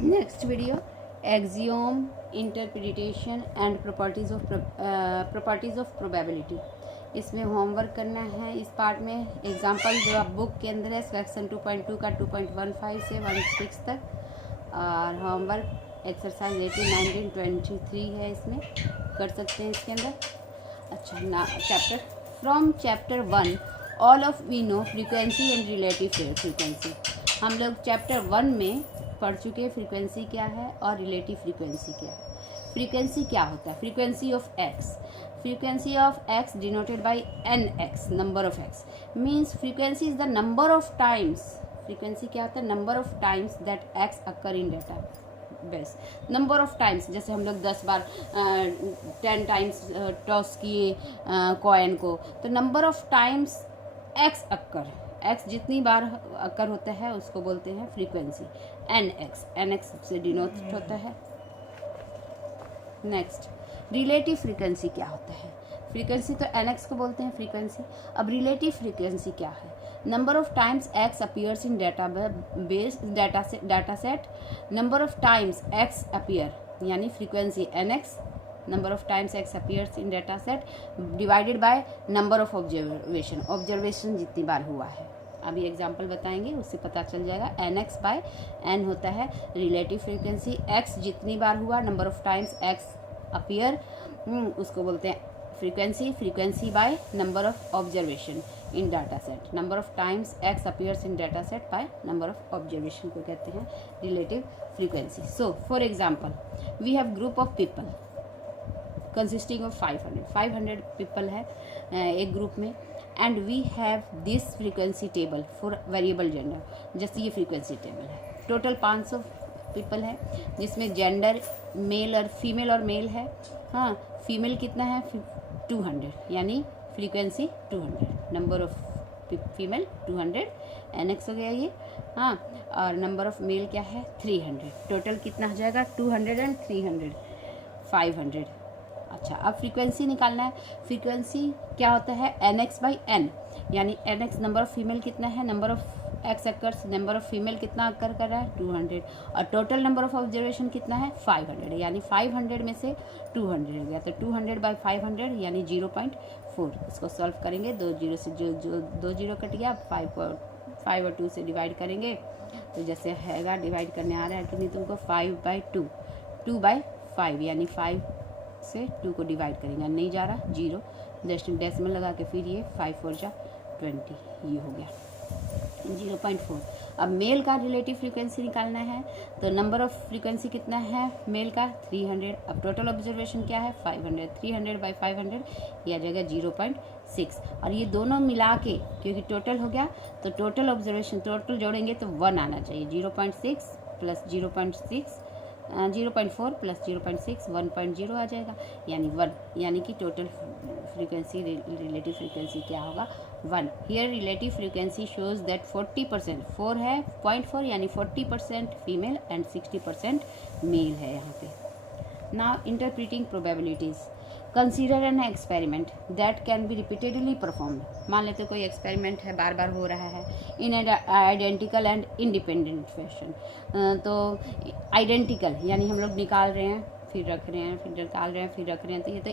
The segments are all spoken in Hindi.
Next video axiom interpretation and properties of probability. इसमें होमवर्क करना है इस पार्ट में। एग्जांपल जो आप बुक के अंदर है सेक्शन 2.2 का 2.15 से 16 तक, और होमवर्क एक्सरसाइज 18, 19, 23 है, इसमें कर सकते हैं इसके अंदर। अच्छा ना, chapter from chapter 1 all of we know frequency and relative frequency. हम लोग चैप्टर 1 में पढ़ चुके हैं फ्रीक्वेंसी क्या है और रिलेटिव फ्रीक्वेंसी क्या है। फ्रीक्वेंसी क्या होता है? Frequency of x, frequency of x denoted by nx, number of x means frequency is the number of times, frequency क्या होता है? number of times that x occur in data base, number of times। जैसे हम लोग 10 बार 10 टाइम्स टॉस किए कॉइन को, तो number of times x occur, x जितनी बार अक्कर होता है उसको बोलते हैं फ्रीक्वेंसी। nx से डिनोट होता है। नेक्स्ट, रिलेटिव फ्रीक्वेंसी क्या होता है? फ्रीक्वेंसी तो nx को बोलते हैं फ्रीक्वेंसी। अब रिलेटिव फ्रीक्वेंसी क्या है? Number of times x appears in data set, number of times x appear यानी frequency nx, number of times x appears in data set divided by number of observation, observation जितनी बार हुआ है। अभी एग्जाम्पल बताएंगे, उससे पता चल जाएगा। nx बाय n होता है रिलेटिव फ्रीक्वेंसी। x जितनी बार हुआ, number of times x appear, उसको बोलते हैं frequency. Frequency by number of observation in data set, number of times x appears in data set by number of observation को कहते हैं relative frequency. So for example, we have group of people consisting of 500 people है एक ग्रुप में, and we have this frequency table for variable gender. जैसे ये फ्रीक्वेंसी टेबल है, टोटल 500 पीपल है, जिसमें जेंडर मेल और मेल है। हाँ, फीमेल कितना है? 200, यानी frequency 200, number of female 200, nx हो गया ये। हाँ, और नंबर ऑफ मेल क्या है? 300। टोटल कितना हो जाएगा? 200 एंड 300, 500। अच्छा, अब फ्रीक्वेंसी निकालना है। फ्रीक्वेंसी क्या होता है? nx बाई n, यानी nx नंबर ऑफ फीमेल कितना है? Number of x occurs, number of female कितना अकर कर रहा है? 200, और टोटल नंबर ऑफ ऑब्जर्वेशन कितना है? 500, यानी 500 में से 200 हो गया, तो 200 बाई 500 यानी 0.4। इसको सॉल्व करेंगे, 2 जीरो से जो 2 जीरो कट गया, 5 और 2 से डिवाइड करेंगे, तो जैसे हैगा डिवाइड करने आ रहा है कि नहीं तुमको, 5/2, 2/5 यानी 5 से 2 को डिवाइड करेंगे, नहीं जा रहा, 0 डेसिमल लगा के फिर ये 5 4 जा 20, ये हो गया 0.4। अब मेल का रिलेटिव फ्रीक्वेंसी निकालना है, तो नंबर ऑफ फ्रीक्वेंसी कितना है मेल का? 300। अब टोटल ऑब्जर्वेशन क्या है? 500, 300 बाई 500 ये आ जाएगा 0.6, और ये दोनों मिला के क्योंकि टोटल हो गया, तो टोटल ऑब्जर्वेशन टोटल जोड़ेंगे तो 1 आना चाहिए। 0.6 प्लस 0.6 0.4 प्लस 0.6 1.0 आ जाएगा, यानी 1, यानी कि टोटल फ्रीक्वेंसी रिलेटिव फ्रीक्वेंसी क्या होगा? 1। Here relative frequency shows that 40%, 4 है 0.4 यानी 40% फीमेल एंड 60% मेल है यहाँ पे। Now interpreting probabilities, consider an experiment that can be repeatedly performed. मान लेते कोई एक्सपेरिमेंट है, बार बार हो रहा है, इन आइडेंटिकल एंड इंडिपेंडेंट फैशन। तो आइडेंटिकल यानी हम लोग निकाल रहे हैं फिर रख रहे हैं, फिर निकाल रहे हैं फिर रख रहे हैं, तो ये तो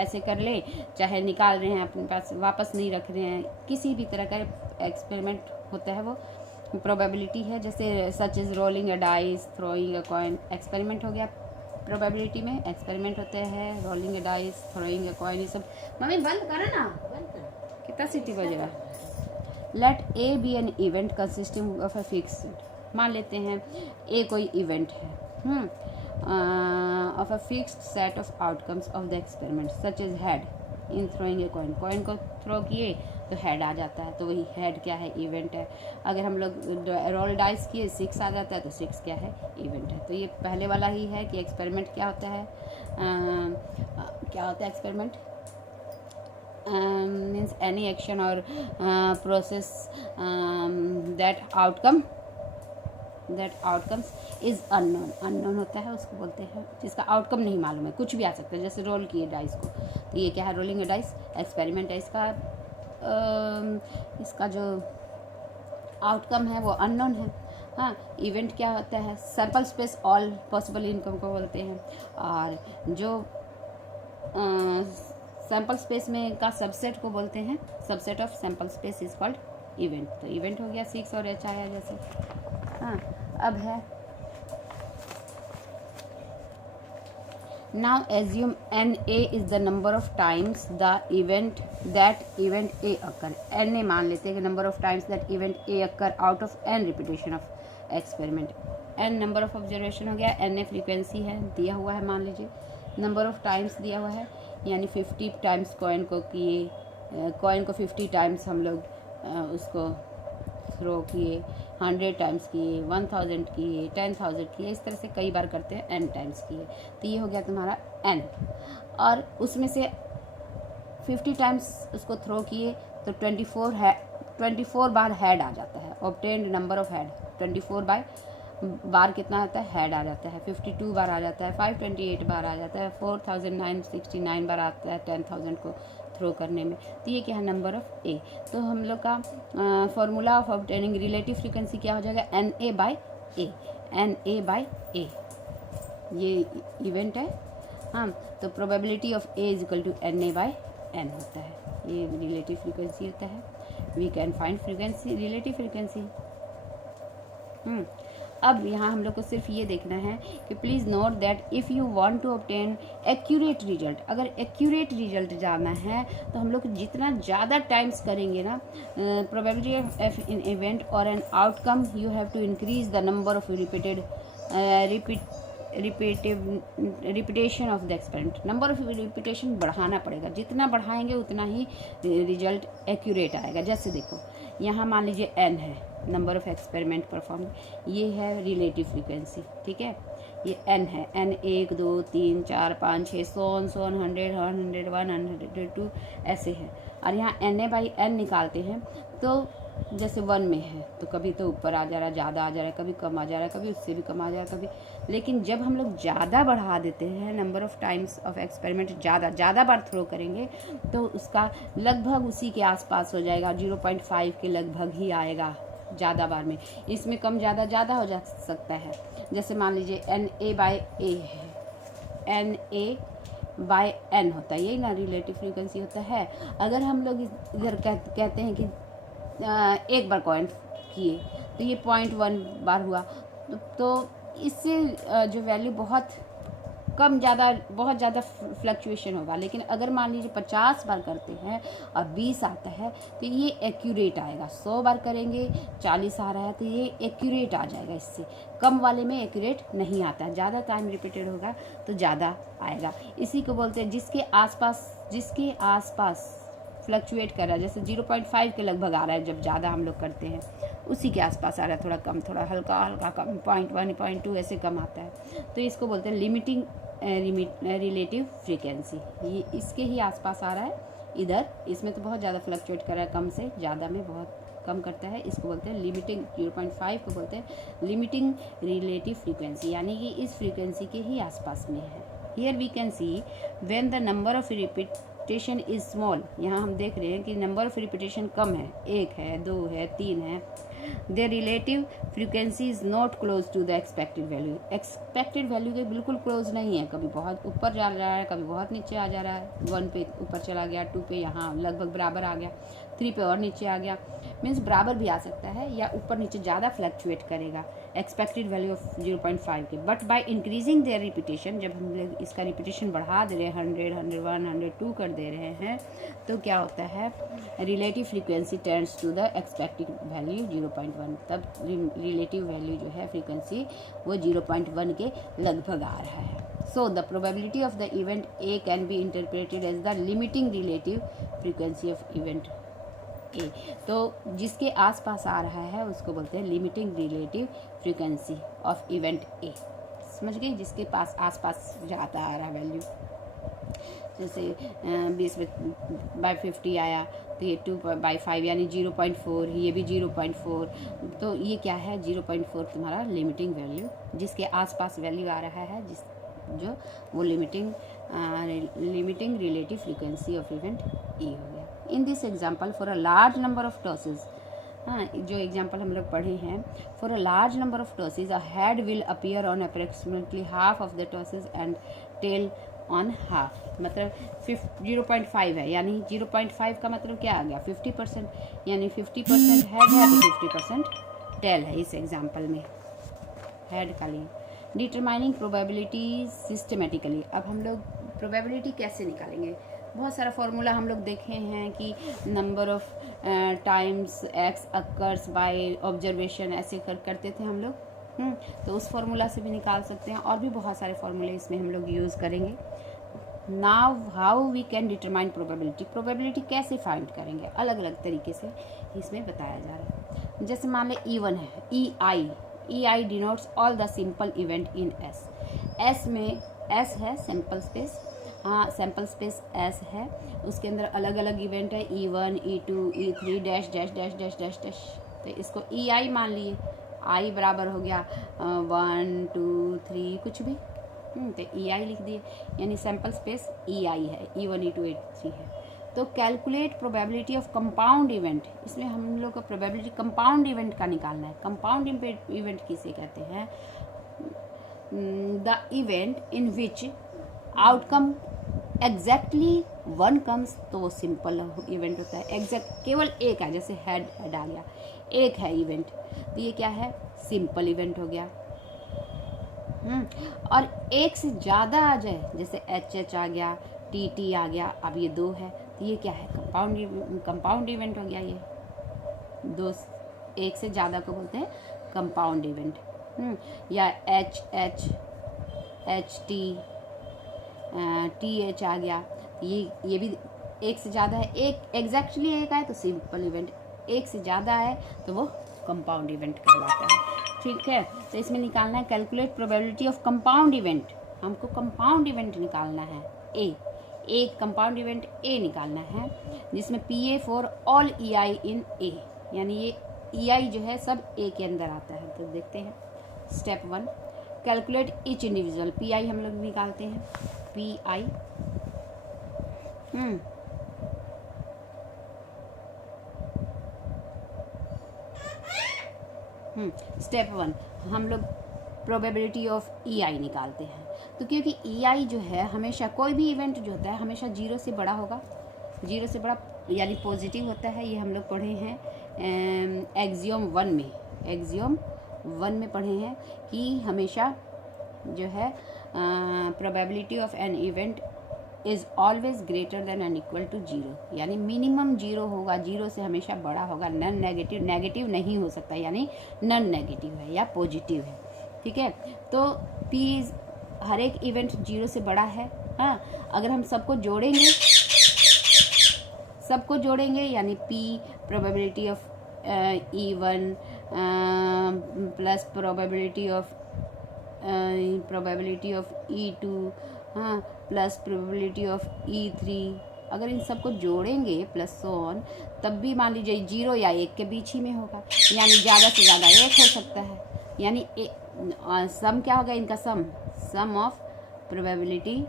ऐसे कर ले, चाहे निकाल रहे हैं अपने पास वापस नहीं रख रहे हैं, किसी भी तरह का एक्सपेरिमेंट होता है वो प्रोबेबिलिटी है। जैसे such is rolling a dice, throwing a coin, experiment हो गया। प्रोबेबिलिटी में एक्सपेरिमेंट होते हैं, रोलिंग अ डाइस, थ्रोइंग अ कॉइन, ये सब। मम्मी बंद करो ना, बंद करो, कितना सीटी बजेगा। Let A be an event consisting of a fixed, मान लेते हैं ए कोई इवेंट है of a fixed set of outcomes of the experiment such is head in throwing a coin, coin को थ्रो किए तो हेड आ जाता है, तो वही हेड क्या है? इवेंट है। अगर हम लोग रोल डाइस किए 6 आ जाता है, तो 6 क्या है? इवेंट है। तो ये पहले वाला ही है कि एक्सपेरिमेंट क्या होता है, क्या होता है एक्सपेरिमेंट? मीन्स एनी एक्शन और process that outcomes is unknown, unknown होता है उसको बोलते हैं जिसका आउटकम नहीं मालूम है, कुछ भी आ सकता है। जैसे रोल किए डाइस को, तो ये क्या है? रोलिंग डाइस एक्सपेरिमेंट है। इसका जो आउटकम है वो अननोन है। हाँ, इवेंट क्या होता है, sample space all possible income को बोलते हैं, और जो सैम्पल स्पेस में का सबसेट को बोलते हैं, subset of sample space is called event. तो इवेंट हो गया 6 और H आया जैसे। हाँ, अब है now assume NA is the number of times the event A occur। NA मान लेते हैं कि number of times that event A occur out of n repetition of experiment। n number of observation हो गया, NA frequency है, दिया हुआ है, मान लीजिए number of times दिया हुआ है, यानी 50 टाइम्स कॉइन को किए, कॉइन को 50 टाइम्स हम लोग उसको थ्रो किए, 100 टाइम्स किए, 1000 किए, 10,000 किए, इस तरह से कई बार करते हैं, n टाइम्स किए। तो ये हो गया तुम्हारा n, और उसमें से 50 टाइम्स उसको थ्रो किए तो 24 बार हेड आ जाता है। ऑब्टेन्ड नंबर ऑफ हेड 24 बार कितना आता है, हेड आ जाता है। 52 बार आ जाता है, 528 बार आ जाता है, 4969 बार आता है 10,000 को थ्रो करने में। तो ये क्या है, नंबर ऑफ ए। तो हम लोग का formula of obtaining relative frequency क्या हो जाएगा, NA बाई ए। ये इवेंट है। हाँ, तो probability of A is equal to NA by n होता है, ये रिलेटिव फ्रीक्वेंसी होता है। We can find frequency, relative frequency. अब यहाँ हम लोग को सिर्फ ये देखना है कि please note that if you want to obtain accurate result, अगर एक्यूरेट रिजल्ट जानना है तो हम लोग जितना ज़्यादा टाइम्स करेंगे ना, प्रोबेबिलिटी ऑफ इन इवेंट और an outcome, you have to increase the number of repetition of the experiment. Number of repetition बढ़ाना पड़ेगा, जितना बढ़ाएंगे उतना ही रिजल्ट एक्यूरेट आएगा। जैसे देखो यहाँ मान लीजिए n है, नंबर ऑफ एक्सपेरिमेंट परफॉर्म, ये है रिलेटिव फ्रीक्वेंसी, ठीक है, ये n है, n 1 2 3 4 5 6 100 100 101 102 ऐसे है। और यहाँ NA बाई n निकालते हैं तो जैसे 1 में है तो कभी तो ऊपर आ जा रहा है, ज़्यादा आ जा रहा है, कभी कम आ जा रहा है, कभी उससे भी कम आ जा रहा है, कभी। लेकिन जब हम लोग ज़्यादा बढ़ा देते हैं, number of times of experiment ज़्यादा बार थ्रो करेंगे तो उसका लगभग उसी के आसपास हो जाएगा, 0.5 के लगभग ही आएगा ज़्यादा बार में। इसमें कम ज़्यादा हो जा सकता है। जैसे मान लीजिए NA बाई ए है, NA बाई n होता है, यही ना रिलेटिव फ्रीक्वेंसी होता है। अगर हम लोग इधर कहते हैं कि एक बार कॉइन किए तो ये 0.1 बार हुआ, तो इससे जो वैल्यू बहुत ज़्यादा फ्लक्चुएशन होगा। लेकिन अगर मान लीजिए 50 बार करते हैं और 20 आता है तो ये एक्यूरेट आएगा। 100 बार करेंगे 40 आ रहा है तो ये एक्यूरेट आ जाएगा। इससे कम वाले में एक्यूरेट नहीं आता है, ज़्यादा टाइम रिपीटेड होगा तो ज़्यादा आएगा। इसी को बोलते हैं जिसके आसपास फ्लक्चुएट कर रहा है, जैसे 0.5 के लगभग आ रहा है जब ज़्यादा हम लोग करते हैं, उसी के आसपास आ रहा है, थोड़ा कम, थोड़ा हल्का कम, 0.1 0.2 ऐसे कम आता है। तो इसको बोलते हैं लिमिटिंग रिलेटिव फ्रीक्वेंसी। ये इसके ही आसपास आ रहा है इधर, इसमें तो बहुत ज़्यादा फ्लक्चुएट कर रहा है, कम से ज़्यादा में बहुत कम करता है। इसको बोलते हैं लिमिटिंग, 0.5 को बोलते हैं लिमिटिंग रिलेटिव फ्रीक्वेंसी, यानी कि इस फ्रीक्वेंसी के ही आसपास में है। Here we can see when the number of repetition is small, यहाँ हम देख रहे हैं कि नंबर ऑफ रिपीटेशन कम है, 1 है, 2 है, 3 है, their relative frequency is not close to the expected value। expected value के बिल्कुल क्लोज नहीं है, कभी बहुत ऊपर जा रहा है, कभी बहुत नीचे आ जा रहा है। 1 पे ऊपर चला गया, 2 पे यहाँ लगभग बराबर आ गया, 3 पे और नीचे आ गया, मीन्स बराबर भी आ सकता है या ऊपर नीचे ज़्यादा फ्लक्चुएट करेगा एक्सपेक्टेड वैल्यू ऑफ 0.5 के। But by increasing there repetition, जब हम लोग इसका रिपीटेशन बढ़ा दे रहे हैं, 100 101 102 कर दे रहे हैं, तो क्या होता है, relative frequency tends to the expected value 0.1। तब रिलेटिव वैल्यू जो है फ्रीक्वेंसी वो 0.1 के लगभग आ रहा है। So the probability of the event A can be interpreted as the limiting relative frequency of event A। तो जिसके आसपास आ रहा है उसको बोलते हैं limiting relative frequency of event A। समझ गए, जिसके पास आसपास जाता आ रहा वैल्यू, जैसे 20/50 आया तो ये 2/5 यानी 0.4, ये भी 0.4। तो ये क्या है, 0.4 तुम्हारा लिमिटिंग वैल्यू, जिसके आसपास वैल्यू आ रहा है, जो वो limiting relative frequency of event E हो गया। In this example for a large number of tosses हाँ, जो एग्जाम्पल हम लोग पढ़े हैं, for a large number of tosses a head will appear on approximately half of the tosses and tail on half, मतलब 0.5 है, यानी 0.5 का मतलब क्या आ गया 50%, यानी 50% हेड है तो 50% टेल है इस एग्जाम्पल में हेड का लिए। डिटरमाइनिंग प्रोबेबिलिटी सिस्टमेटिकली, अब हम लोग प्रोबेबिलिटी कैसे निकालेंगे, बहुत सारा फॉर्मूला हम लोग देखे हैं कि number of times x occurs by observation, ऐसे करते थे हम लोग। तो उस फॉर्मूला से भी निकाल सकते हैं, और भी बहुत सारे फॉर्मूले इसमें हम लोग यूज़ करेंगे। Now how we can determine probability, probability कैसे फाइंड करेंगे, अलग अलग तरीके से इसमें बताया जा रहा है। जैसे मान ले E1 है, E I denotes all the simple event in S, S में एस है सैम्पल स्पेस, हाँ सैम्पल स्पेस एस है, उसके अंदर अलग अलग इवेंट है E1 E2 E3 dash dash dash dash dash dash, तो इसको EI मान लिए, आई बराबर हो गया 1 2 3 कुछ भी, तो EI लिख दिए, यानी सैम्पल स्पेस EI है, E1 E2 E3 है। तो calculate probability of compound event, इसमें हम लोग को प्रोबेबिलिटी कंपाउंड इवेंट का निकालना है। कंपाउंड इवेंट किसे कहते हैं, the event in which outcome exactly one comes, तो वो सिंपल इवेंट होता है। एग्जैक्ट केवल एक है, जैसे हेड आ गया, एक है इवेंट, तो ये क्या है सिंपल इवेंट हो गया। और एक से ज़्यादा आ जाए, जैसे HH आ गया, TT आ गया, अब ये 2 है, तो ये क्या है कंपाउंड इवेंट हो गया। ये 2 एक से ज़्यादा को बोलते हैं कंपाउंड इवेंट। या HH HT TH आ गया, ये भी एक से ज़्यादा है, एक एग्जैक्टली एक है तो सिंपल इवेंट, एक से ज़्यादा है तो वो कंपाउंड इवेंट कहलाता है। ठीक है, तो इसमें निकालना है calculate probability of compound event, हमको कंपाउंड इवेंट निकालना है, एक कंपाउंड इवेंट ए निकालना है, जिसमें PA for all EI in A, यानी ये EI जो है सब A के अंदर आता है। तो देखते हैं step 1, calculate each individual, PI हम लोग निकालते हैं, PI स्टेप 1 हम लोग प्रोबेबिलिटी ऑफ EI निकालते हैं। तो क्योंकि EI जो है हमेशा, कोई भी इवेंट जो होता है हमेशा 0 से बड़ा होगा, 0 से बड़ा यानी पॉजिटिव होता है। ये हम लोग पढ़े हैं एक्सियोम 1 में पढ़े हैं कि हमेशा जो है probability of an event is always greater than and equal to 0, यानी मिनिमम 0 होगा, 0 से हमेशा बड़ा होगा, नन नेगेटिव नहीं हो सकता, यानी नन नेगेटिव है या पॉजिटिव है। ठीक है, तो P हर एक इवेंट 0 से बड़ा है। हाँ, अगर हम सबको जोड़ेंगे यानी P probability of E1 plus probability of E2 हाँ प्लस प्रोबेबिलिटी ऑफ E3, अगर इन सबको जोड़ेंगे प्लस सोन, तब भी मान लीजिए 0 या 1 के बीच ही में होगा, यानी ज़्यादा से ज़्यादा 1 हो सकता है, यानी सम क्या होगा इनका, सम ऑफ प्रोबेबिलिटी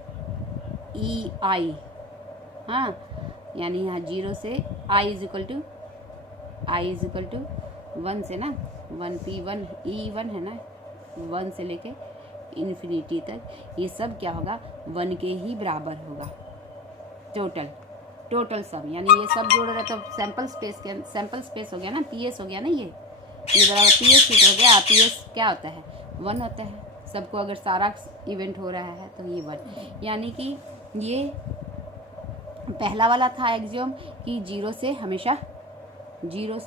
EI, हाँ यानी यहाँ 0 से I इज इक्वल टू 1 से ना 1P1 E1 है ना, 1 से लेके इन्फिनिटी तक, ये सब क्या होगा 1 के ही बराबर होगा। टोटल सम, यानी ये सब जोड़ रहे तो सैम्पल स्पेस हो गया ना, PS हो गया ना, ये बराबर PS हो गया। PS क्या होता है 1 होता है, सबको अगर सारा इवेंट हो रहा है तो ये 1, यानी कि ये पहला वाला था एक्सियोम कि 0 से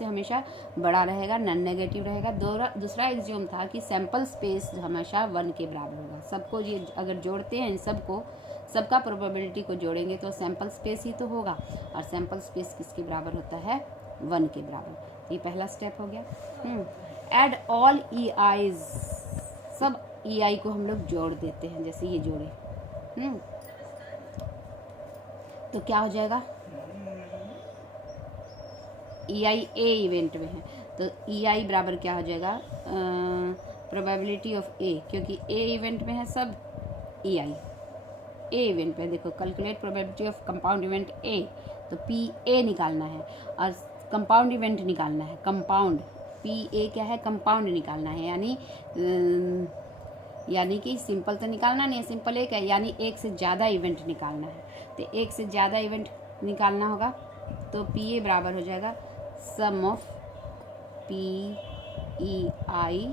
हमेशा बड़ा रहेगा, नन नेगेटिव रहेगा। दूसरा एक्सियोम था कि सैम्पल स्पेस हमेशा 1 के बराबर होगा। सबको ये अगर जोड़ते हैं, इन सबका प्रोबेबिलिटी को जोड़ेंगे तो सैम्पल स्पेस ही तो होगा, और सैम्पल स्पेस किसके बराबर होता है 1 के बराबर। ये पहला स्टेप हो गया। ऐड ऑल EIs, सब EI को हम लोग जोड़ देते हैं, जैसे ये जोड़े तो क्या हो जाएगा, EI A इवेंट में है तो EI बराबर क्या हो जाएगा, प्रोबेबिलिटी ऑफ A, क्योंकि A इवेंट में है सब EI A इवेंट में। देखो calculate probability of compound event A, तो PA निकालना है, और कंपाउंड इवेंट निकालना है, कंपाउंड PA क्या है, कंपाउंड निकालना है, यानी कि सिंपल तो निकालना नहीं है, सिंपल एक है, यानी एक से ज़्यादा इवेंट निकालना है। तो एक से ज़्यादा इवेंट निकालना होगा तो PA बराबर हो जाएगा सम ऑफ PEI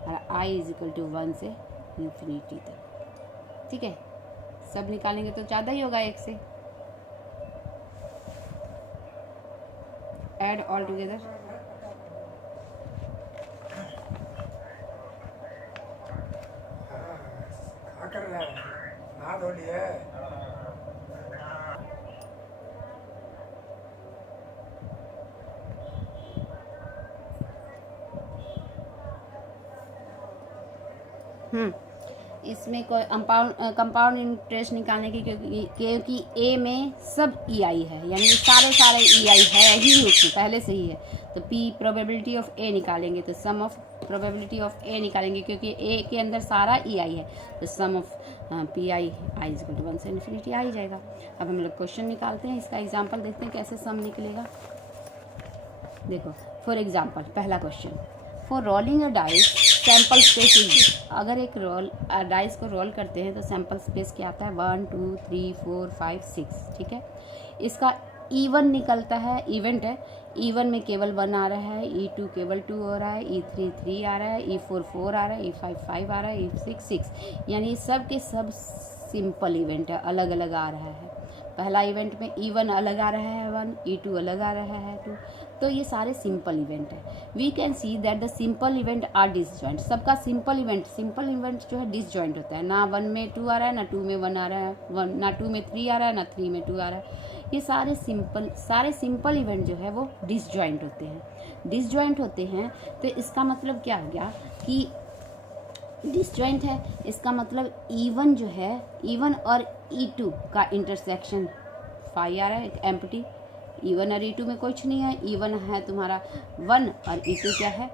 और I इज इक्वल टू 1 से इन्फिनिटी तक। ठीक है, सब निकालेंगे तो ज़्यादा ही होगा एक से। ऐड ऑल टुगेदर, कर रहा है, नहा धो लिए। इसमें कोई कंपाउंड इंटरेस्ट निकालने की, क्योंकि ए में सब EI है, यानी सारे EI है ही उसमें पहले से ही है। तो P प्रोबेबिलिटी ऑफ A निकालेंगे तो sum of probability of A निकालेंगे, क्योंकि A के अंदर सारा EI है, तो sum of PI I is equal to 1 से इन्फिनिटी आ ही जाएगा। अब हम लोग क्वेश्चन निकालते हैं, इसका एग्जाम्पल देखते हैं कैसे सम निकलेगा। देखो फॉर एग्जाम्पल पहला question, for rolling a dice sample space is, अगर एक डाइस को रोल करते हैं तो सैम्पल स्पेस क्या आता है 1 2 3 4 5 6। ठीक है, इसका E1 निकलता है, इवेंट है, E1 में केवल 1 आ रहा है, E2 केवल 2 हो रहा है, E3 3 आ रहा है, E4 4 आ रहा है, E5 5 आ रहा है, E6 6, यानी सब के सब सिंपल इवेंट है, अलग अलग आ रहा है। पहला इवेंट में E1 अलग आ रहा है 1, E2 अलग आ रहा है 2, तो ये सारे सिंपल इवेंट है। We can see that the simple event are disjoint, सबका सिंपल इवेंट जो है डिसजॉइंट होता है, ना 1 में 2 आ रहा है, ना 2 में 1 आ रहा है, ना 2 में 3 आ रहा है, ना 3 में 2 आ रहा है। ये सारे सिंपल इवेंट जो है वो डिसजॉइंट होते हैं। तो इसका मतलब क्या हो गया कि डिसजॉइंट है, इसका मतलब E1 जो है, E1 और E2 का इंटरसेक्शन 5 आ रहा है, एक एम्प्टी। E1 और E2 में कुछ नहीं है, E1 है तुम्हारा 1 और E2 क्या है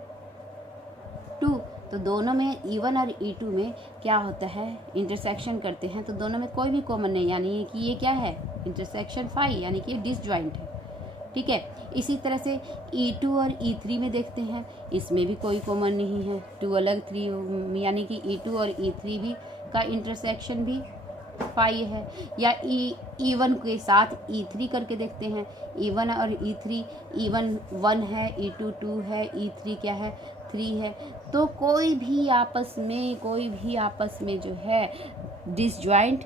2, तो दोनों में E1 और E2 में क्या होता है, इंटरसेक्शन करते हैं तो दोनों में कोई भी कॉमन नहीं, यानी कि ये क्या है इंटरसेक्शन 5, यानी कि डिसजॉइंट है। ठीक है, इसी तरह से E2 और E3 में देखते हैं, इसमें भी कोई कॉमन नहीं है, 2 अलग 3, यानी कि E2 और E3 भी का इंटरसेक्शन भी 5 है। या E1 के साथ E3 करके देखते हैं, E1 और E3, E1 1 है, E2 2 है, E3 क्या है 3 है, तो कोई भी आपस में जो है डिसजॉइंट,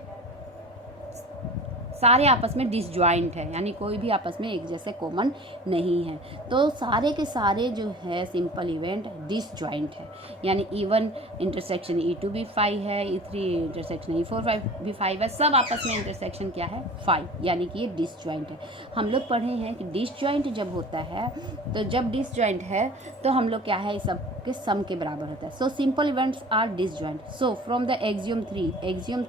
सारे आपस में डिसजॉइंट है, यानी कोई भी आपस में एक जैसे कॉमन नहीं है। तो सारे के सारे जो है सिंपल इवेंट डिसजॉइंट है, यानी E1 इंटरसेक्शन E2 भी 5 है, E3 इंटरसेक्शन E4 भी 5 है, सब आपस में इंटरसेक्शन क्या है 5, यानी कि ये डिसजॉइंट है। हम लोग पढ़े हैं कि डिसजॉइंट जब होता है, तो जब डिसजॉइंट है तो हम लोग क्या है सब के सम के बराबर होता है। So simple events are disjoint. So from the axiom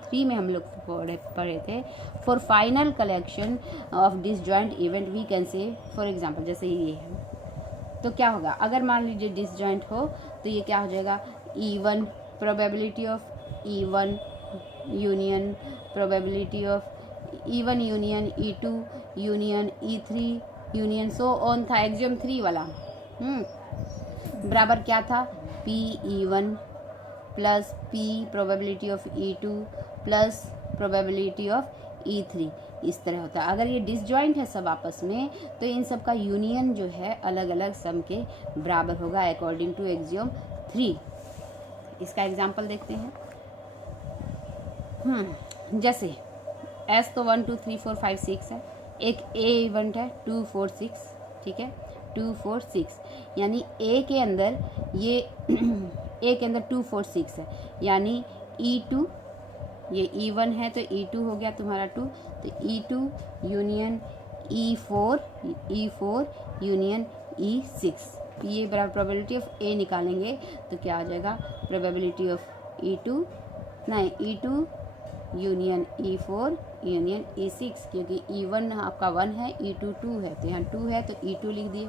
3 में हम लोग पढ़े थे, for final collection of disjoint event we can say, for example जैसे ये है, तो क्या होगा अगर मान लीजिए डिसजॉइंट हो तो ये क्या हो जाएगा E1 probability of E1 union probability of E1 union E2 union E3 union so on था एक्सियम 3 वाला। बराबर क्या था PE1 plus P probability of E2 plus probability of E3, इस तरह होता है। अगर ये डिसजॉइंट है सब आपस में, तो इन सब का यूनियन जो है अलग अलग सम के बराबर होगा अकॉर्डिंग टू एक्सियम 3। इसका एग्जांपल देखते हैं। जैसे S तो 1 2 3 4 5 6 है, एक A इवेंट है 2 4 6, ठीक है 2 4 6, यानी A के अंदर ये A के अंदर 2 4 6 है, यानी E2, ये E1 है तो E2 हो गया तुम्हारा 2, तो E2 union E4 union E6, ये बराबर प्रोबेबिलिटी ऑफ A निकालेंगे तो क्या आ जाएगा probability of E2 union E4 union E6, क्योंकि E1 आपका 1 है, E2 2 है, तो यहाँ 2 है तो E2 लिख दिए,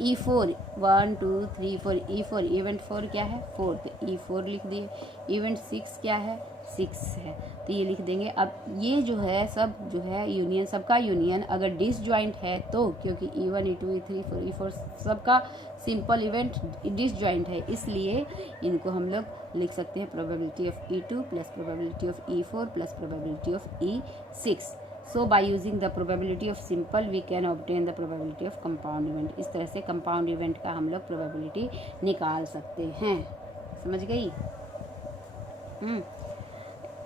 E4 1 2 3 4 E4 इवेंट 4 क्या है 4, तो E4 लिख दिए। इवेंट 6 क्या है 6 है, तो ये लिख देंगे। अब ये जो है सब जो है यूनियन, सबका यूनियन अगर डिसजॉइंट है तो, क्योंकि E1 E2 E3 E4 सबका सिंपल इवेंट डिसजॉइंट है, इसलिए इनको हम लोग लिख सकते हैं probability of E2 plus probability of E4 plus probability of E6। So by using the probability of simple we can obtain the probability of compound event. इस तरह से कंपाउंड इवेंट का हम लोग प्रोबेबिलिटी निकाल सकते हैं। समझ गई?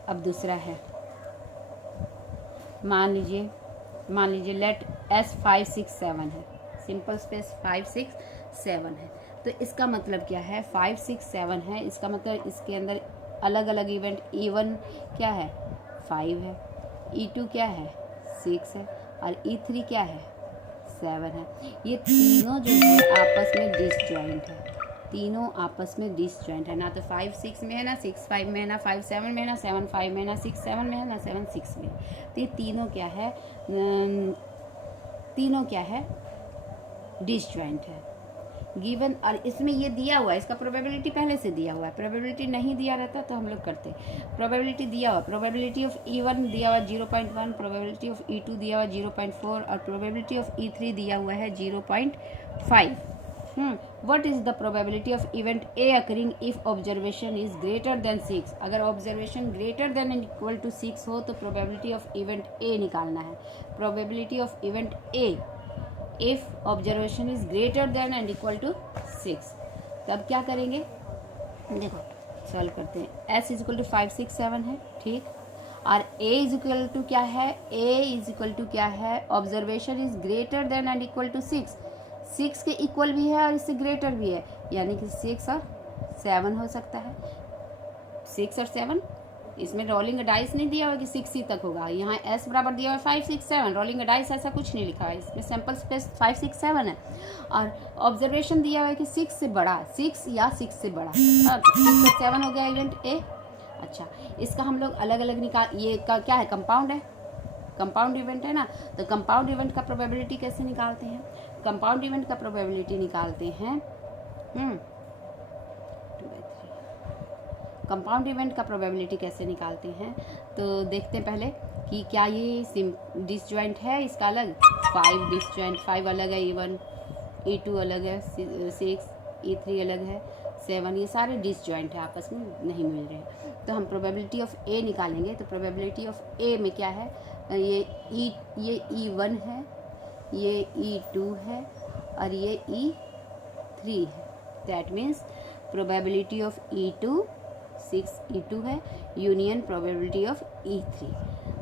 अब दूसरा है, मान लीजिए लेट S 5 6 7 है, सिंपल स्पेस 5 6 7 है। तो इसका मतलब क्या है 5 6 7 है, इसका मतलब इसके अंदर अलग अलग इवेंट E1 क्या है 5 है, E2 क्या है 6 है और E3 क्या है 7 है। ये तीनों जो है आपस में डिसजॉइंट है, तीनों आपस में डिसजॉइंट है। ना तो 5 6 में है, ना 6 5 में है, ना 5 7 में है, ना 7 5 में है, ना 6 7 में है, ना 7 6 में। तो ये तीनों क्या है डिसजॉइंट है गिवन। और इसमें ये दिया हुआ है, इसका प्रोबेबिलिटी पहले से दिया हुआ है। प्रोबेबिलिटी नहीं दिया रहता तो हम लोग करते। प्रोबेबिलिटी दिया हुआ, प्रोबेबिलिटी ऑफ E1 दिया हुआ 0.1, प्रोबेबिलिटी ऑफ E2 दिया हुआ 0.4 और प्रोबेबिलिटी ऑफ E3 दिया हुआ है 0.5। What is the probability of event A occurring if observation is greater than 6। अगर observation greater than and equal to 6 हो तो प्रोबेबिलिटी ऑफ इवेंट ए निकालना है। Probability of event A if observation is greater than and equal to 6। तब क्या करेंगे, देखो सॉल्व करते हैं। S इज इक्वल टू 5 6 7 है, ठीक। और A इज इक्वल टू क्या है, A इज इक्वल टू क्या है, observation is greater than and equal to 6। 6 के इक्वल भी है और इससे ग्रेटर भी है, यानी कि 6 और 7 हो सकता है। 6 और 7, इसमें रोलिंग डाइस नहीं दिया हुआ कि 6 ही तक होगा। यहाँ S बराबर दिया हुआ 5 6 7, रोलिंग डाइस ऐसा कुछ नहीं लिखा है, इसमें सैम्पल स्पेस 5 6 7 है। और ऑब्जर्वेशन दिया हुआ है कि 6 से बड़ा, 6 या 6 से बड़ा, 6 और 7 हो गया इवेंट ए। अच्छा, इसका हम लोग अलग अलग निकाल, ये का क्या है, कंपाउंड है, कंपाउंड इवेंट है ना। तो कंपाउंड इवेंट का प्रोबेबिलिटी कैसे निकालते हैं, कंपाउंड इवेंट का प्रोबेबिलिटी निकालते हैं कंपाउंड इवेंट का प्रोबेबिलिटी कैसे निकालते हैं, तो देखते हैं पहले कि क्या ये डिसजॉइंट है। इसका अलग 5 डिसजॉइंट, 5 अलग है, E1 E2 अलग है, 6 E3 अलग है, 7, ये सारे डिसजॉइंट है, आपस में नहीं मिल रहे हैं। तो हम प्रोबेबिलिटी ऑफ ए निकालेंगे। तो प्रोबेबिलिटी ऑफ ए में क्या है, ये E1 है, ये E2 है और ये E3 है। That means probability of E2 6 E2 है, यूनियन प्रोबेबिलिटी ऑफ E3।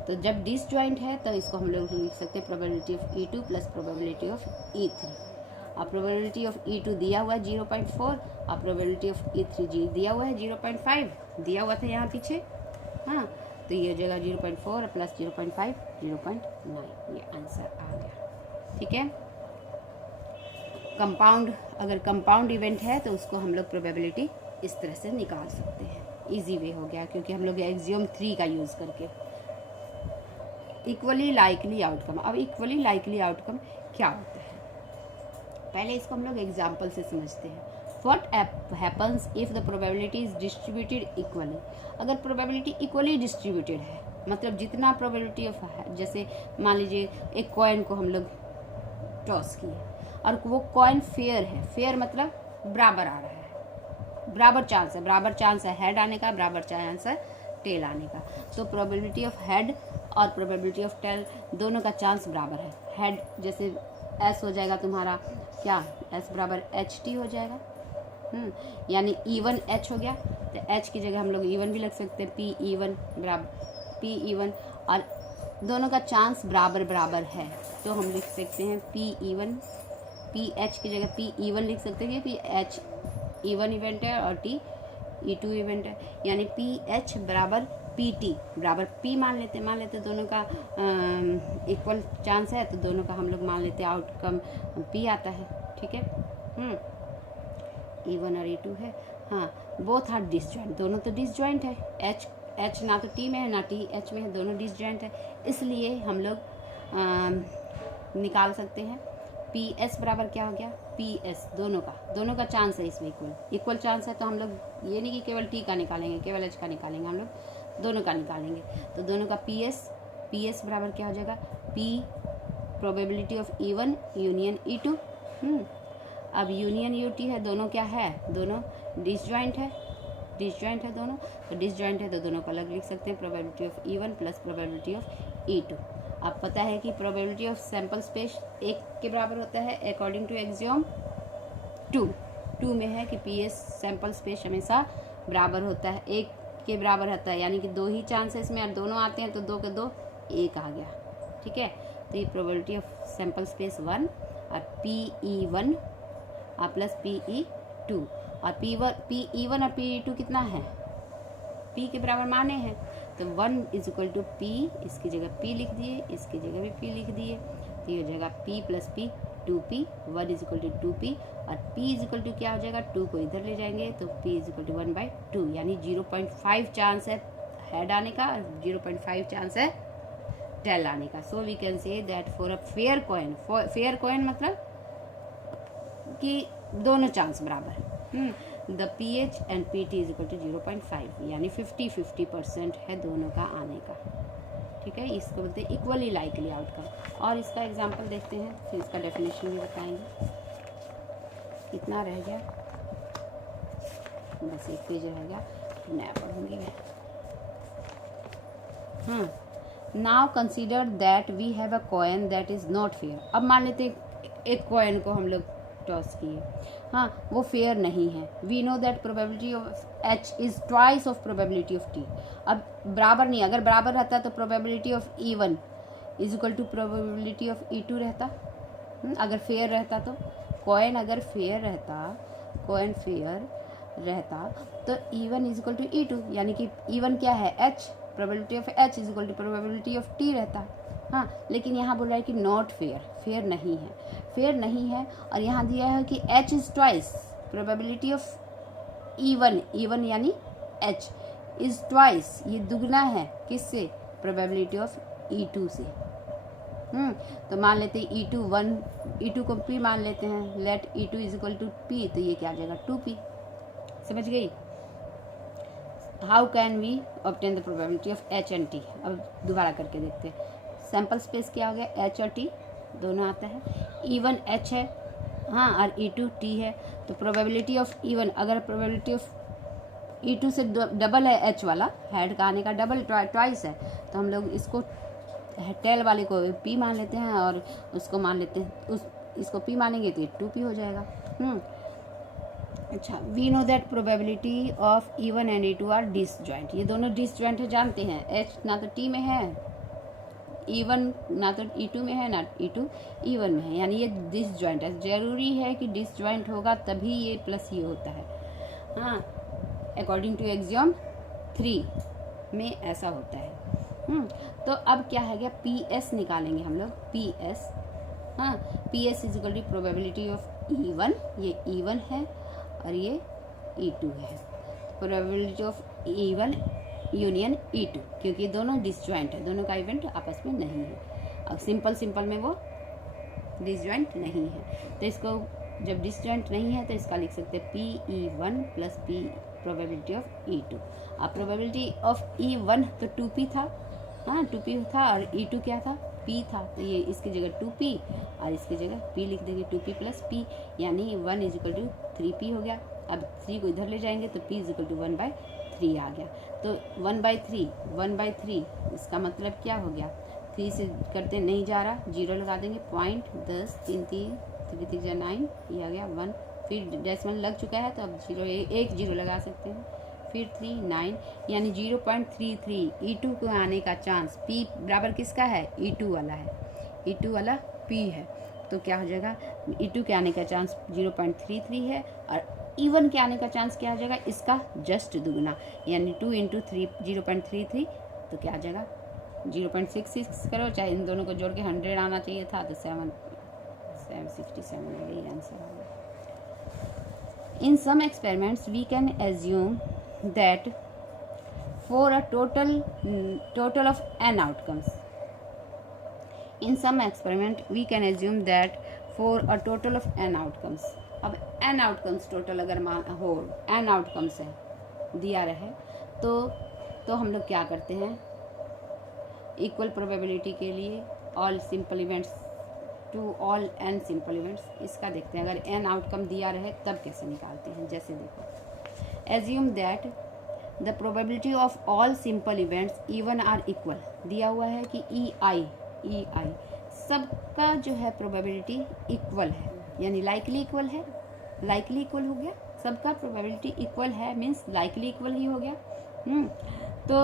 तो जब डिसजॉइंट है तो इसको हम लोग लिख सकते हैं probability of E2 plus probability of E3। और प्रोबेबिलिटी ऑफ E2 दिया हुआ है 0.4 और प्रोबेबिलिटी ऑफ E3 दिया हुआ है 0.5 दिया हुआ था यहाँ पीछे। हाँ, तो ये जगह 0.4 प्लस 0.5 0.9, ये आंसर आ गया। ठीक है, कंपाउंड, अगर कंपाउंड इवेंट है तो उसको हम लोग प्रोबेबिलिटी इस तरह से निकाल सकते हैं। इजी वे हो गया क्योंकि हम लोग एक्सियोम 3 का यूज़ करके। Equally likely outcome. अब इक्वली लाइकली आउटकम क्या होता है, पहले इसको हम लोग एग्जाम्पल से समझते हैं। What happens if the probability is distributed equally. अगर प्रोबेबिलिटी इक्वली डिस्ट्रीब्यूटेड है, मतलब जितना प्रोबेबिलिटी ऑफ है, जैसे मान लीजिए एक कॉइन को हम लोग टॉस किए और वो कॉइन फेयर है, फेयर मतलब बराबर आ रहा है, बराबर चांस है, बराबर चांस है हेड आने का, बराबर चांस है टेल आने का। तो प्रोबेबिलिटी ऑफ हेड और प्रोबेबिलिटी ऑफ टेल दोनों का चांस बराबर है। हेड जैसे S हो जाएगा तुम्हारा क्या, S बराबर HT हो जाएगा, यानी E1 H हो गया। तो H की जगह हम लोग E1 भी लग सकते हैं, PE1 बराबर PE1, और दोनों का चांस बराबर बराबर है तो हम लिख सकते हैं PE1, PH की जगह PE1 लिख सकते हैं कि PH E1 इवेंट है और T E2 इवेंट है, यानी PH बराबर PT बराबर P मान लेते दोनों का इक्वल चांस है, तो दोनों का हम लोग मान लेते आउटकम P आता है। ठीक है, E1 और E2 है। हाँ, बोथ आर डिसजॉइंट, दोनों तो डिसजॉइंट है। H ना तो T में है ना T H में है, दोनों डिसजॉइंट है, इसलिए हम लोग निकाल सकते हैं पी एस बराबर क्या हो गया, पी एस दोनों का चांस है इसमें इक्वल चांस है, तो हम लोग ये नहीं कि केवल टी का निकालेंगे, केवल एच का निकालेंगे, हम लोग दोनों का निकालेंगे। तो दोनों का पी एस बराबर क्या हो जाएगा, P probability of E1 union E2। अब यूनियन यूटी है, दोनों क्या है, दोनों डिसजॉइंट है दोनों, तो डिसजॉइंट है तो दोनों को अलग लिख सकते हैं, probability of E1 plus probability of E2। अब पता है कि प्रोबेबिलिटी ऑफ सैंपल स्पेस 1 के बराबर होता है अकॉर्डिंग टू एक्सियोम 2 में है कि पी एस सैंपल स्पेस हमेशा बराबर होता है 1 के बराबर होता है, यानी कि 2 ही चांसेस में और दोनों आते हैं तो 2 के 2 1 आ गया, ठीक है। तो ये प्रोबेबिलिटी ऑफ सैंपल स्पेस 1 और PE1 प्लस PE2, और PE1 और PE2 कितना है, P के बराबर माने हैं, तो 1 इज इक्वल टू P, इसकी जगह P लिख दिए, इसकी जगह भी P लिख दिए, तो ये हो जाएगा P plus P 2P, 1 is equal to 2P, और P इज इक्वल टू क्या हो जाएगा, 2 को इधर ले जाएंगे तो P इज इक्वल टू 1/2, यानी 0.5 चांस है हेड आने का और 0.5 चांस है टेल आने का। So we can say that for a fair coin मतलब कि दोनों चांस बराबर, the PH and PT is equal to 0.5, यानी 50-50% है दोनों का आने का, ठीक है। इसको बोलते हैं इक्वली लाइकली आउटकम। और इसका एग्जांपल देखते हैं, फिर इसका डेफिनेशन भी बताएंगे। कितना रह गया, बस एक पेज रह गया, नया पढ़ूंगी मैं। Now consider that we have a coin that is not fair. अब मान लेते एक कॉइन को हम लोग टॉस किए, वो फेयर नहीं है। We know that probability of H is twice of probability of T। अब बराबर नहीं, अगर बराबर रहता तो probability of E1 is equal to probability of E2 रहता। अगर फेयर रहता तो कॉइन अगर फेयर रहता तो E1 is equal to E2, यानी कि E1 क्या है, H, probability of H is equal to probability of T रहता। लेकिन यहाँ बोल रहा है कि नॉट फेयर नहीं है, और यहाँ दिया है कि H is twice probability of E1 यानी H इज ट्वाइस, ये दुगना है किससे, प्रोबेबिलिटी ऑफ E2 से। तो मान लेते हैं E2 को P मान लेते हैं, let E2 is equal to P, तो ये क्या आ जाएगा 2P। समझ गई। How can we obtain the probability of H and T। अब दोबारा करके देखते हैं। सैंपल स्पेस क्या हो गया, H और T दोनों आता है, E1 H है और E2 T है, तो प्रोबेबिलिटी ऑफ E1 अगर प्रोबेबिलिटी ऑफ E2 से डबल है, H वाला हेड का आने का डबल ट्वाइस है, तो हम लोग इसको टेल वाले को P मान लेते हैं और उसको मान लेते हैं, इसको P मानेंगे तो ये 2P हो जाएगा। अच्छा, we know that probability of E1 and E2 are disjoint. ये दोनों डिसजॉइंट है, जानते हैं। H ना तो T में है, E1 ना तो E2 में है, ना E2 E1 में है, यानी ये डिसजॉइंट है। जरूरी है कि डिसजॉइंट होगा तभी ये प्लस ये होता है। अकॉर्डिंग टू एक्सियोम 3 में ऐसा होता है। तो अब क्या है गया, PS निकालेंगे हम लोग। PS is equal to probability of E1, ये E1 है और ये E2 है। Probability of E1 union E2, क्योंकि दोनों डिसजॉइंट है, दोनों का इवेंट आपस में नहीं है। अब सिंपल में वो डिसजॉइंट नहीं है, तो इसको जब डिसजॉइंट नहीं है तो इसका लिख सकते हैं PE1 plus P probability of E2। अब प्रोबेबिलिटी ऑफ E1 तो 2P था, 2P था, और E2 क्या था, P था, तो ये इसकी जगह 2P और इसकी जगह P लिख देंगे, 2P प्लस P, यानी 1 इज इक्वल टू 3P हो गया। अब 3 को इधर ले जाएंगे तो P इज इक्वल टू 1/3 आ गया। तो 1/3 इसका मतलब क्या हो गया, 3 से करते नहीं जा रहा, 0 लगा देंगे, पॉइंट 10 3 3 9, ये आ गया 1, फिर डेसिमल लग चुका है तो अब 0 लगा सकते हैं, फिर 3 9, यानी 0.33 E2 को आने का चांस। P बराबर किसका है, E2 वाला है, E2 वाला P है, तो क्या हो जाएगा, E2 के आने का चांस 0.33 है और E1 के आने का चांस क्या हो जाएगा, इसका जस्ट दुगना, यानी 2 × 3 0.33, तो क्या आ जाएगा 0.66 करो, चाहे इन दोनों को जोड़ के 100 आना चाहिए था, तो 767 यही आंसर आ गया। In some experiments we can assume that for a total of n outcomes. In some experiment, we can assume that for a total of n outcomes. अब n आउटकम्स टोटल अगर मान हो, n आउटकम्स है दिया रहे तो हम लोग क्या करते हैं, इक्वल प्रोबेबिलिटी के लिए all simple events to all n simple events, इसका देखते हैं। अगर n आउटकम दिया रहे तब कैसे निकालते हैं। जैसे देखो, assume that the probability of all simple events even are equal. दिया हुआ है कि ई आई सबका जो है प्रोबेबिलिटी इक्वल है, यानी लाइकली इक्वल है। लाइकली इक्वल हो गया, सबका प्रोबेबिलिटी इक्वल है मीन्स लाइकली इक्वल ही हो गया। तो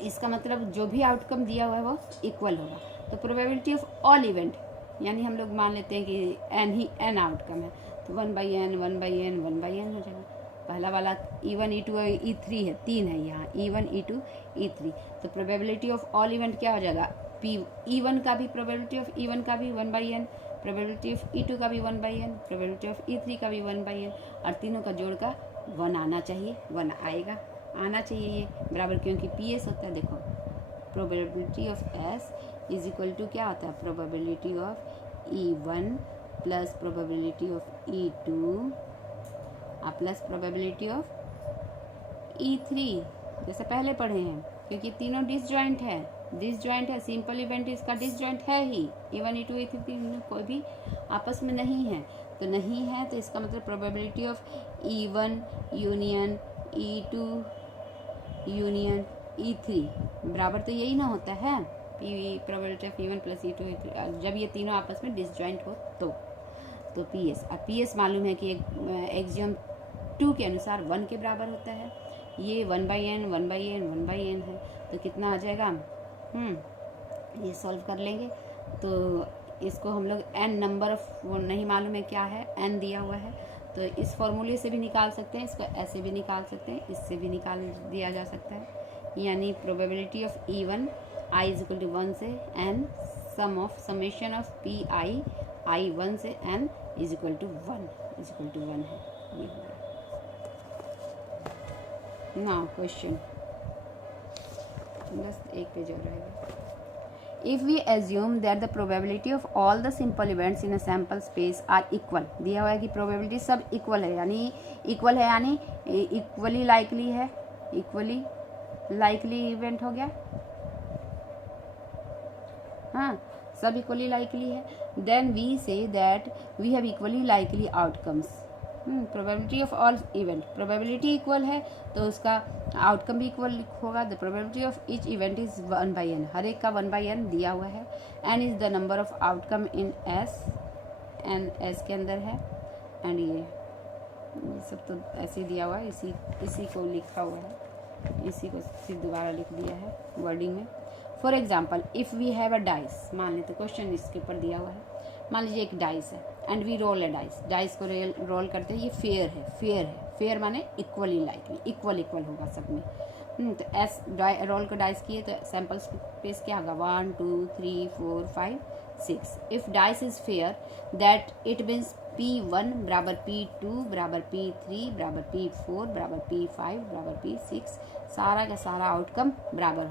इसका मतलब जो भी आउटकम दिया हुआ है वो इक्वल होगा। तो प्रोबेबिलिटी ऑफ ऑल इवेंट, यानी हम लोग मान लेते हैं कि n आउटकम है, तो 1/n हो जाएगा। पहला वाला E1 E2 E3 है, 3 है यहाँ, E1 E2 E3। तो प्रोबेबिलिटी ऑफ ऑल इवेंट क्या हो जाएगा, E1 का भी प्रोबेबिलिटी ऑफ E1 का भी 1/n, प्रोबेबिलिटी ऑफ E2 का भी 1/n, प्रोबेबिलिटी ऑफ E3 का भी 1/n, और तीनों का जोड़ का 1 आना चाहिए, 1 आना चाहिए ये बराबर, क्योंकि PS होता है। देखो, probability of S is equal to क्या होता है, probability of E1 plus probability of E2 plus probability of E3, जैसे पहले पढ़े हैं, क्योंकि तीनों डिसजॉइंट है। सिंपल इवेंट इसका डिसजॉइंट है ही, E1 E2 E3 कोई भी आपस में नहीं है, तो इसका मतलब probability of E1 union E2 union E3 बराबर तो यही ना होता है, probability of E1 plus E2 E3, जब ये तीनों आपस में डिसजॉइंट हो तो PS। अब PS मालूम है कि एक्सियम 2 के अनुसार 1 के बराबर होता है। ये 1/n है, तो कितना आ जाएगा, ये सॉल्व कर लेंगे। तो इसको हम लोग n नंबर ऑफ, वो नहीं मालूम है क्या है, n दिया हुआ है, तो इस फॉर्मूले से भी निकाल सकते हैं, इसको ऐसे भी निकाल सकते हैं, इससे भी निकाल दिया जा सकता है। यानी probability of E1 i is equal to 1 से n, समेशन ऑफ PI 1 से n इज इक्वल टू 1 है, ये हो गया। नाउ क्वेश्चन, बस एक पेज और रहेगा। If we assume that the probability of all the simple events in a sample space are equal, दिया हुआ है कि probability सब equal है, यानी equally likely है, equally likely event हो गया, हाँ, सब equally likely है, then we say that we have equally likely outcomes। Probability of all event, probability equal है तो उसका आउटकम भी इक्वल होगा। The probability of each event is 1/n, हर एक का 1/n दिया हुआ है। n is the number of outcome in S, n S के अंदर है, एंड ये सब तो ऐसे ही दिया हुआ है, इसी को लिखा हुआ है, इसी को फिर दोबारा लिख दिया है वर्डिंग में। For example, if we have a dice, मान लेते क्वेश्चन इसके ऊपर दिया हुआ है, मान लीजिए एक डाइस है, and we roll a dice को रोल करते हैं, ये फेयर माने इक्वली लाइकली, इक्वल होगा सब में। तो एस रोल को डाइस किए तो सैम्पल स्पेस क्या होगा, 1 2 3 4 5 6। If dice is fair that it means P1 बराबर P2 बराबर P3 बराबर P4 बराबर P5 बराबर P6, सारा का सारा आउटकम बराबर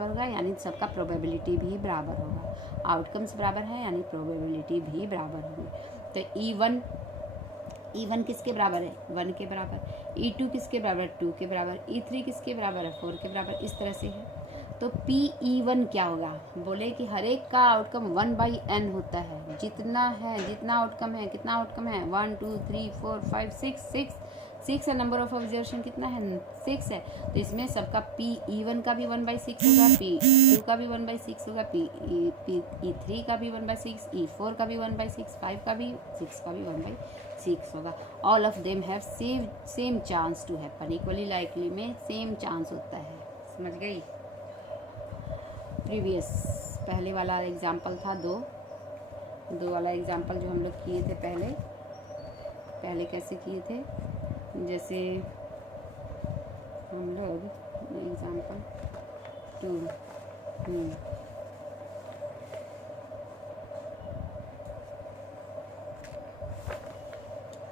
होगा, यानी सबका प्रोबेबिलिटी भी बराबर होगा। आउटकम्स बराबर है यानी प्रोबेबिलिटी भी बराबर होगी। तो E1 किसके बराबर है, 1 के बराबर, E2 किसके बराबर, 2 के बराबर, E3 किसके बराबर है, 4 के बराबर, इस तरह से है। तो PE1 क्या होगा, बोले कि हर एक का आउटकम 1/n होता है, जितना आउटकम है, कितना आउटकम है, 1 2 3 4 5 6 है, नंबर ऑफ ऑब्जर्वेशन कितना है, 6 है। तो इसमें सबका PE1 का भी 1/6 होगा, P2 का भी 1/6 होगा, E3 का भी 1/6, E4 का भी 1/6, 5 का भी, 6 का भी 1/6 होगा। All of them have same chance to happen, equally likely में सेम चांस होता है, समझ गई। प्रीवियस पहले वाला एग्जाम्पल था, दो वाला एग्जाम्पल जो हम लोग किए थे पहले कैसे किए थे, जैसे हम लोग एग्जाम्पल 2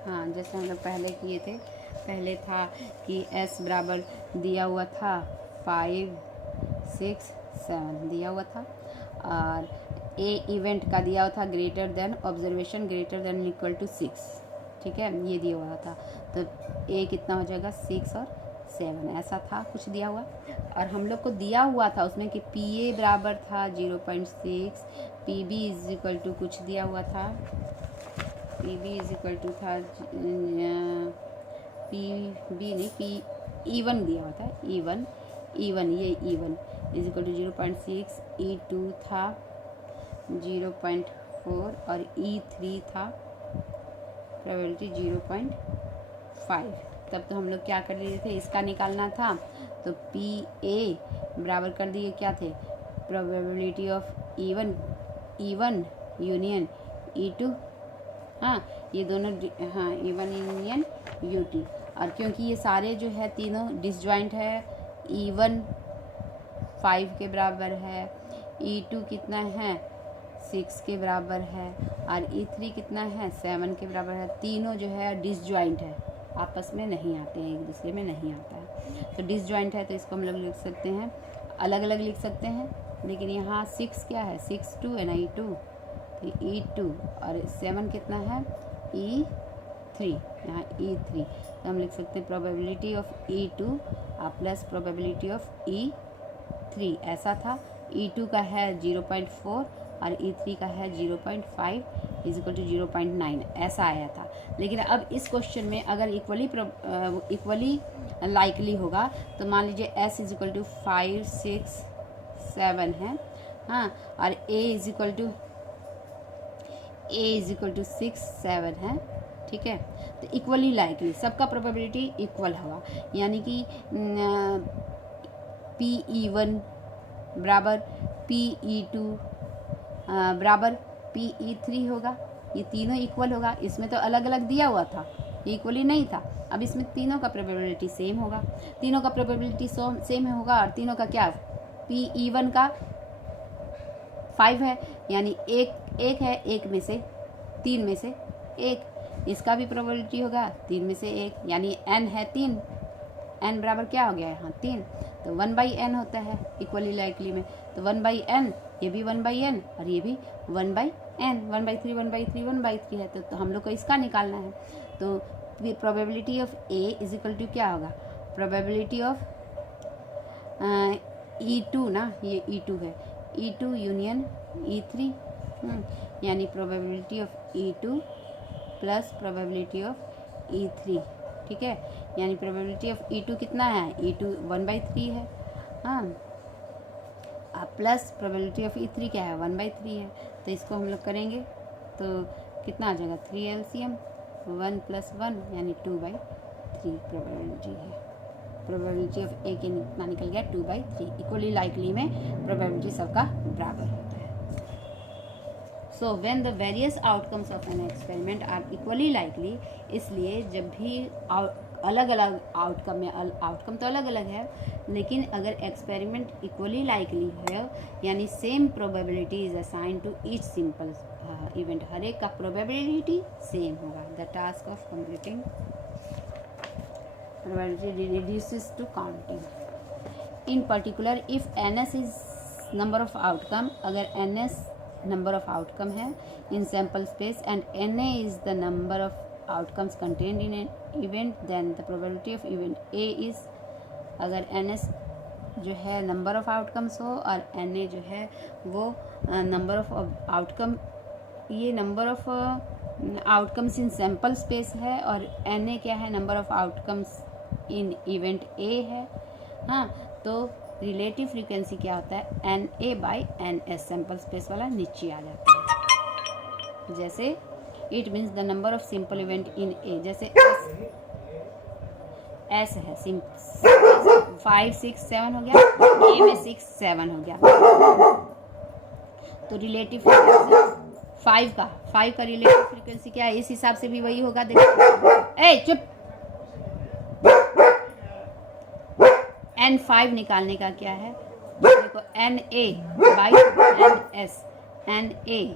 हाँ, जैसे हम लोग पहले किए थे, पहले था कि S बराबर दिया हुआ था 5 6 7 दिया हुआ था, और ए इवेंट का दिया हुआ था greater than observation greater than equal to 6, ठीक है, ये दिया हुआ था। तो ए कितना हो जाएगा 6 और 7, ऐसा था कुछ दिया हुआ। और हम लोग को दिया हुआ था उसमें कि पी ए बराबर था 0.6, P B is equal to कुछ दिया हुआ था, P B is equal to था पी बी नहीं पी E1 दिया हुआ था, E1 ये E1 is equal to 0.6, E2 था 0.4 और E3 था प्रोबेबिलिटी 0.5। तब तो हम लोग क्या कर लिए थे, इसका निकालना था, तो पी ए बराबर कर दिए क्या थे, probability of E1 union E2, हाँ ये दोनों, हाँ E1 यूनियन U2। और क्योंकि ये सारे जो है तीनों डिसजॉइंट है, E1 5 के बराबर है, E2 कितना है 6 के बराबर है, और E3 कितना है 7 के बराबर है। तीनों जो है डिसजॉइंट है, आपस में नहीं आते हैं, एक दूसरे में नहीं आता है। तो डिसजॉइंट है तो इसको हम लोग लिख सकते हैं, अलग अलग लिख सकते हैं, लेकिन यहाँ 6 क्या है 6 2 है ना E2, तो E2 और 7 कितना है E3, यहाँ E3, तो हम लिख सकते हैं probability of E2 plus probability of E3, ऐसा था। E2 का है 0.4 और E3 का है 0.5 इज इक्वल टू 0.9, ऐसा आया था। लेकिन अब इस क्वेश्चन में अगर इक्वली लाइकली होगा तो मान लीजिए S इज इक्वल टू 5 6 7 है, हाँ, और A इज इक्वल टू 6 7 है, ठीक है। तो इक्वली लाइकली सबका प्रोबेबिलिटी इक्वल होगा, यानी कि PE1 बराबर PE2 बराबर PE3 होगा, ये तीनों इक्वल होगा। इसमें तो अलग अलग दिया हुआ था, ये इक्वली नहीं था। अब इसमें तीनों का प्रोबेबिलिटी सेम होगा, तीनों का प्रोबेबिलिटी सेम होगा, और तीनों का क्या, PE1 का 5 है, यानी एक है, एक में से 3 में से एक, इसका भी प्रोबेबिलिटी होगा 3 में से एक, यानी n है 3, n बराबर क्या हो गया यहाँ 3, तो 1/n होता है इक्वली लाइकली में। तो 1/n, ये भी 1/n और ये भी 1/n, 1/3 1/3 1/3 है। तो हम लोग को इसका निकालना है। तो probability of A is equal to क्या होगा, प्रोबेबिलिटी ऑफ E2 ना, ये E2 है, E2 यूनियन E3, यानी probability of E2 plus probability of E3, ठीक है। यानी प्रोबेबिलिटी ऑफ E2 कितना है, E2 1/3 है, हाँ, प्लस प्रोबेबिलिटी ऑफ E3 क्या है 1/3 है। तो इसको हम लोग करेंगे तो कितना आ जाएगा 3 LCM 1 + 1 यानी 2/3 प्रोबेबिलिटी है। प्रोबेबिलिटी ऑफ A के कितना निकल गया 2/3। इक्वली लाइकली में प्रोबेबिलिटी सबका बराबर होता है। So when the various outcomes of an experiment are equally likely, इसलिए जब भी अलग अलग आउटकम में, आउटकम तो अलग अलग है, लेकिन अगर एक्सपेरिमेंट इक्वली लाइकली है यानी same probability is assign to each simple event, हर एक का प्रोबेबिलिटी सेम होगा। The task of completing probability reduces to counting. In particular, if ns is number of outcome, अगर ns number of outcome है in sample space and na is the number of outcomes contained in an event, then the probability of event A is, अगर ns जो है number of outcomes हो और na जो है वो number of outcome, ये number of outcomes in sample space है और na क्या है number of outcomes in event A है, हाँ, तो रिलेटिव फ्रीक्वेंसी क्या होता है NA/NS, सैम्पल स्पेस वाला नीचे आ जाता है। जैसे it means the number of simple event in A, जैसे S है 5 6 7 हो गया, A में 6 7 हो गया, तो रिलेटिव फ्रीक्वेंसी 5 का रिलेटिव फ्रीक्वेंसी क्या है, इस हिसाब से भी वही होगा। देखो चुप, N5 निकालने का क्या है, देखो NA/NS, NA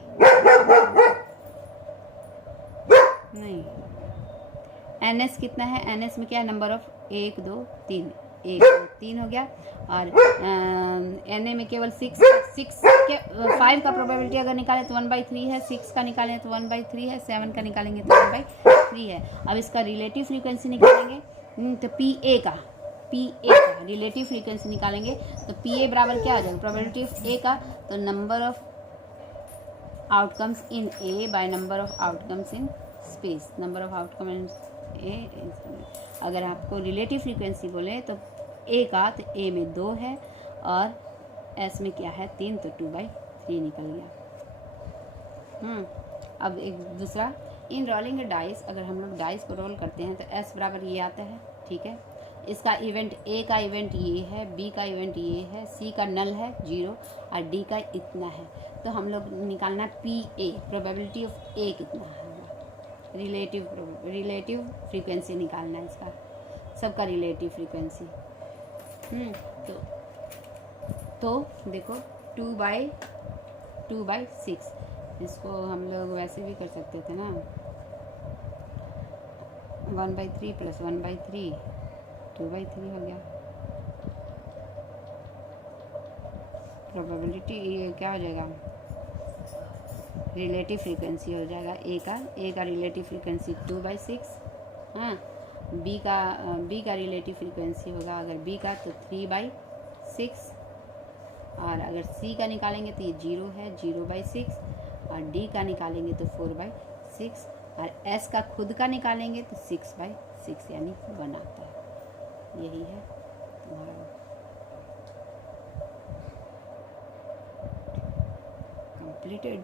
नहीं, NS कितना है, NS में क्या है नंबर ऑफ 1 2 3, 1 2 3 हो गया, और NA में केवल 6 6 के 5 का प्रोबेबिलिटी अगर निकालें तो 1/3 है, 6 का निकालें तो 1/3 है, 7 का निकालेंगे तो 1/3 है। अब इसका रिलेटिव फ्रीक्वेंसी निकालेंगे तो PA का रिलेटिव फ्रीक्वेंसी निकालेंगे तो PA बराबर क्या आ जाएगा, प्रोबेबिलिटी ऑफ A का, तो number of outcomes in A bye number of outcomes in space, number of outcome in A। अगर आपको रिलेटिव फ्रीक्वेंसी बोले तो A का, तो A में 2 है और S में क्या है 3, तो 2/3 निकल गया। अब एक दूसरा, इन रोलिंग डाइस, अगर हम लोग डाइस को रोल करते हैं तो S बराबर ये आता है, ठीक है। इसका इवेंट, A का इवेंट ये है, B का इवेंट ये है, C का नल है 0 और D का इतना है। तो हम लोग निकालना PA, प्रोबेबिलिटी ऑफ A कितना है, रिलेटिव फ्रीक्वेंसी निकालना है इसका, सबका रिलेटिव फ्रीक्वेंसी। तो देखो 2/6, इसको हम लोग वैसे भी कर सकते थे ना, 1/3 + 1/3 2/3 हो गया। प्रोबेबिलिटी ये क्या हो जाएगा, रिलेटिव फ्रीक्वेंसी हो जाएगा A का रिलेटिव फ्रीक्वेंसी 2/6, हाँ। B का रिलेटिव फ्रीक्वेंसी होगा अगर B का तो 3/6, और अगर C का निकालेंगे तो ये 0 है, 0/6, और D का निकालेंगे तो 4/6, और S का खुद का निकालेंगे तो 6/6 यानी 1 आता है। यही है तुम्हारा completed।